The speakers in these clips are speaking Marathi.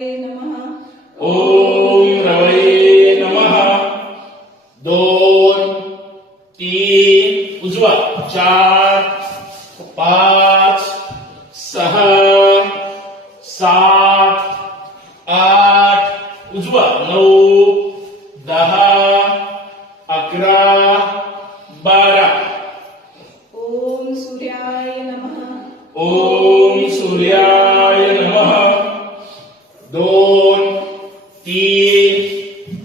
नमः. ओम रवये नमः. 2 3 उजवा 4 5 6 7 8 उजवा 9 10 11 12. ओम सूर्याय नमः. ओम सूर्याय नमः. 2 3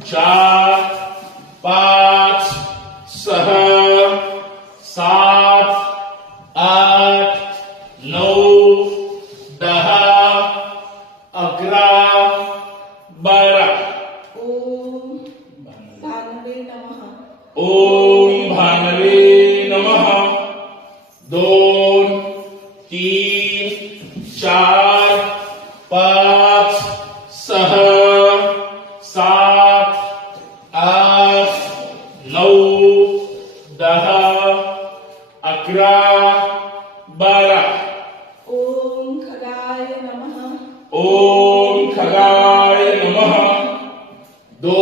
4 5 6 7 8 9 10 11 12. ओम भानवे नमः. ओम भानवे नमः. 2 3 4 5 6 7 8 9 10 11 12. ओम खगाय नमः. ओम खगाय नमः. 2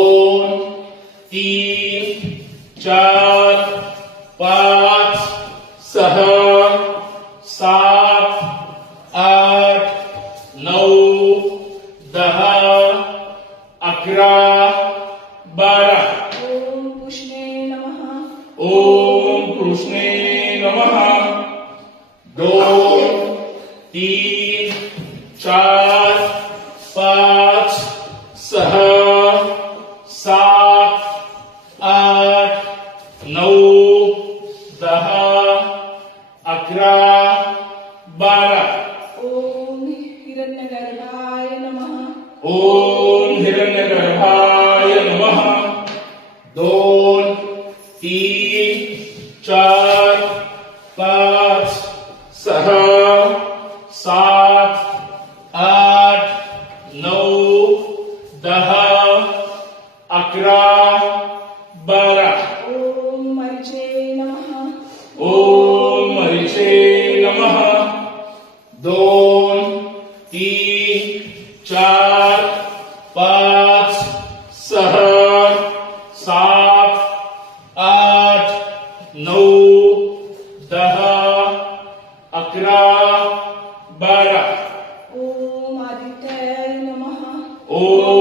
3 4 5 6 7 8 9 10 11 12. ओम कृष्णे नमः. ओम कृष्णे नमः. 2 3 4 5 6 7 8 9 10 11 12. ओम हिरण्यगर्भाय नमः. ओम हिरण्यगर्भाय नमः. 2 3 4 5 6 7 8 9 10 11 12. ओम मरीचे नमः. ओम मरीचे नमः. 2 3 4 5 6 7 8 9 10 11 12. ओम आदित्याय नमः. ओम